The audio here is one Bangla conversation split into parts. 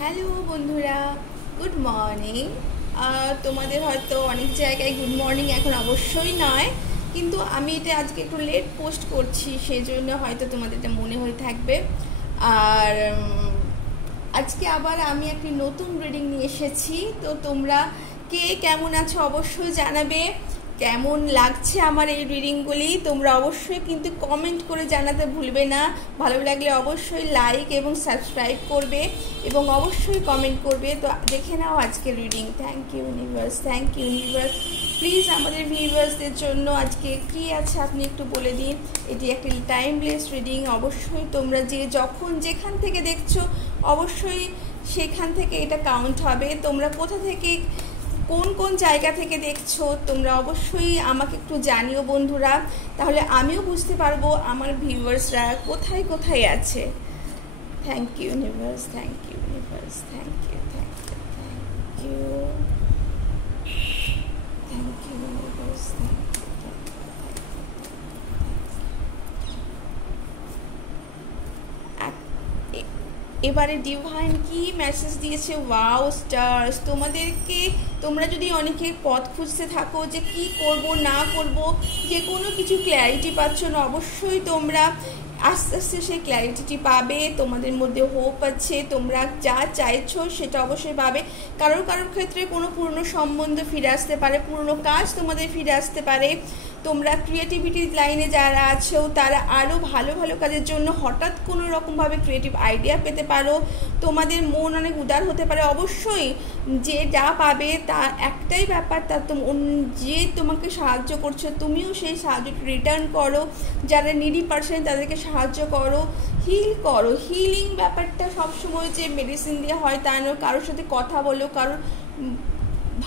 হ্যালো বন্ধুরা, গুড মর্নিং। তোমাদের হয়তো অনেক জায়গায় গুড মর্নিং এখন অবশ্যই নয়, কিন্তু আমি এটা আজকে একটু লেট পোস্ট করছি, সেই জন্য হয়তো তোমাদের এটা মনে হয়ে থাকবে। আর আজকে আবার আমি একটি নতুন রিডিং নিয়ে এসেছি। তো তোমরা কে কেমন আছো অবশ্যই জানাবে। কেমন লাগছে আমার এই রিডিংগুলি তোমরা অবশ্যই কিন্তু কমেন্ট করে জানাতে ভুলবে না। ভালো লাগলে অবশ্যই লাইক এবং সাবস্ক্রাইব করবে এবং অবশ্যই কমেন্ট করবে। তো দেখে নাও আজকে reading. Thank you universe, thank you universe. Please আমাদের ভিউয়ার্সদের জন্য আজকে কী আছে আপনি একটু বলে দিন। এটি একটি টাইমলেস রিডিং। অবশ্যই তোমরা যখন যেখান থেকে দেখছো অবশ্যই সেখান থেকে এটা কাউন্ট হবে। তোমরা কোথা থেকে কোন কোন জায়গা থেকে দেখছো তোমরা অবশ্যই আমাকে একটু জানিও বন্ধুরা, তাহলে আমিও বুঝতে পারবো আমার ভিউয়ার্সরা কোথায় কোথায় আছে। Thank you universe, thank you universe, thank you, thank you, thank you, thank you universe, thank you. এবারে ডিভাইন কি মেসেজ দিয়েছে, ওয়াও স্টার্স। তোমাদেরকে তোমরা যদি অনেকে পথ খুঁজতে থাকো যে কি করব না করব, যে কোনো কিছু ক্ল্যারিটি পাচ্ছ না, অবশ্যই তোমরা আস্তে আস্তে সেই ক্ল্যারিটিটি পাবে। তোমাদের মধ্যে হোপ আছে, তোমরা যা চাইছো সেটা অবশ্যই পাবে। কারোর ক্ষেত্রে কোনো পুরনো সম্বন্ধ ফিরে আসতে পারে, পুরনো কাজ তোমাদের ফিরে আসতে পারে। তোমরা ক্রিয়েটিভিটির লাইনে যারা আছো তারা আরও ভালো ভালো কাজের জন্য হঠাৎ কোনো রকমভাবে ক্রিয়েটিভ আইডিয়া পেতে পারো। তোমাদের মন অনেক উদার হতে পারে। অবশ্যই যে যা পাবে তা একটাই ব্যাপার, তা যে তোমাকে সাহায্য করছো তুমিও সেই সাহায্যটা রিটার্ন করো। যারা নিডি পারসন তাদেরকে সাহায্য করো, হিল করো। হিলিং ব্যাপারটা সবসময় যে মেডিসিন দিয়ে হয় তা নয়। কারোর সাথে কথা বলো, কারোর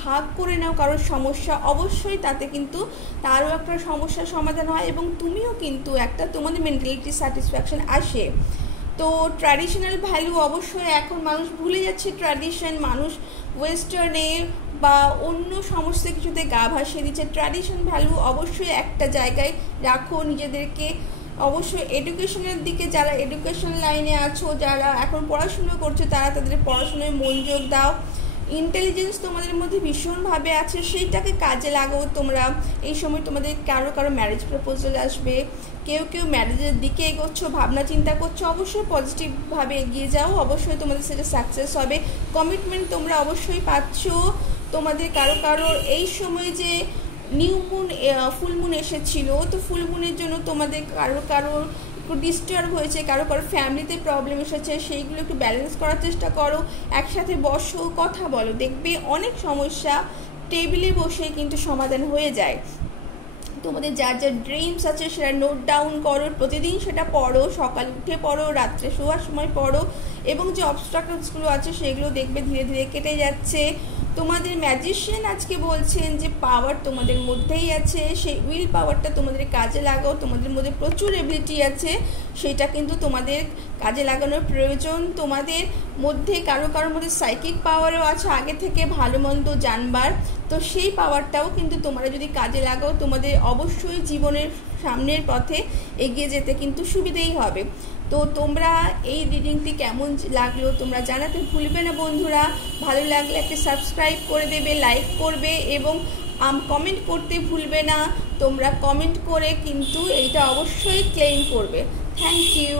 ভাগ করে নাও কারোর সমস্যা, অবশ্যই তাতে কিন্তু তারও একটা সমস্যার সমাধান হয় এবং তুমিও কিন্তু একটা তোমাদের মেন্টালিটি স্যাটিসফ্যাকশন আসে। তো ট্র্যাডিশনাল ভ্যালু অবশ্যই এখন মানুষ ভুলে যাচ্ছে। ট্র্যাডিশন মানুষ ওয়েস্টার্নে বা অন্য সমস্ত কিছুতে গা ভাসিয়ে দিচ্ছে। ট্র্যাডিশন ভ্যালু অবশ্যই একটা জায়গায় রাখো নিজেদেরকে। অবশ্যই এডুকেশনের দিকে যারা এডুকেশন লাইনে আছো, যারা এখন পড়াশুনো করছো, তারা তাদের পড়াশোনায় মনোযোগ দাও। ইন্টেলিজেন্স তোমাদের মধ্যে ভীষণভাবে আছে, সেইটাকে কাজে লাগাও তোমরা। এই সময় তোমাদের কারো ম্যারেজ প্রপোজাল আসবে, কেউ ম্যারেজের দিকে এগোচ্ছ, ভাবনা চিন্তা করছো, অবশ্যই পজিটিভভাবে এগিয়ে যাও। অবশ্যই তোমাদের সেটা সাকসেস হবে। কমিটমেন্ট তোমরা অবশ্যই পাচ্ছ। তোমাদের কারোর এই সময় যে নিউ মুন ফুল মুন এসেছিল, তো ফুল মুনের জন্য তোমাদের কারোর ডিস্টার্ব হয়েছে, কারো ফ্যামিলিতে প্রবলেম এসেছে, সেইগুলো একটু ব্যালেন্স করার চেষ্টা করো। একসাথে বসো, কথা বলো, দেখবে অনেক সমস্যা টেবিলে বসে কিন্তু সমাধান হয়ে যায়। তোমাদের যা ড্রিমস আছে সেটা নোট ডাউন করো, প্রতিদিন সেটা পড়ো, সকালে উঠে পড়ো, রাত্রে শোয়ার সময় পড়ো এবং যে অবস্ট্রাকলসগুলো আছে সেগুলো দেখবে ধীরে ধীরে কেটে যাচ্ছে। তোমাদের ম্যাজিশিয়ান আজকে বলছেন যে পাওয়ার তোমাদের মধ্যেই আছে, সেই উইল পাওয়ারটা তোমাদের কাজে লাগাও। তোমাদের মধ্যে প্রচুর এবিলিটি আছে, সেটা কিন্তু তোমাদের কাজে লাগানোর প্রয়োজন। তোমাদের মধ্যে কারোর মধ্যে সাইকিক পাওয়ারও আছে, আগে থেকে ভালো মন্দ জানবার। তো সেই পাওয়ারটাও কিন্তু তোমরা যদি কাজে লাগাও তোমাদের অবশ্যই জীবনের সামনের পথে এগিয়ে যেতে কিন্তু সুবিধেই হবে। তো তোমরা এই রিডিংটি কেমন লাগলো তোমরা জানাতে ভুলবে না বন্ধুরা। ভালো লাগলে একটা সাবস্ক্রাইব করে দেবে, লাইক করবে এবং কমেন্ট করতে ভুলবে না। তোমরা কমেন্ট করে কিন্তু এইটা অবশ্যই ক্লেম করবে। Thank you.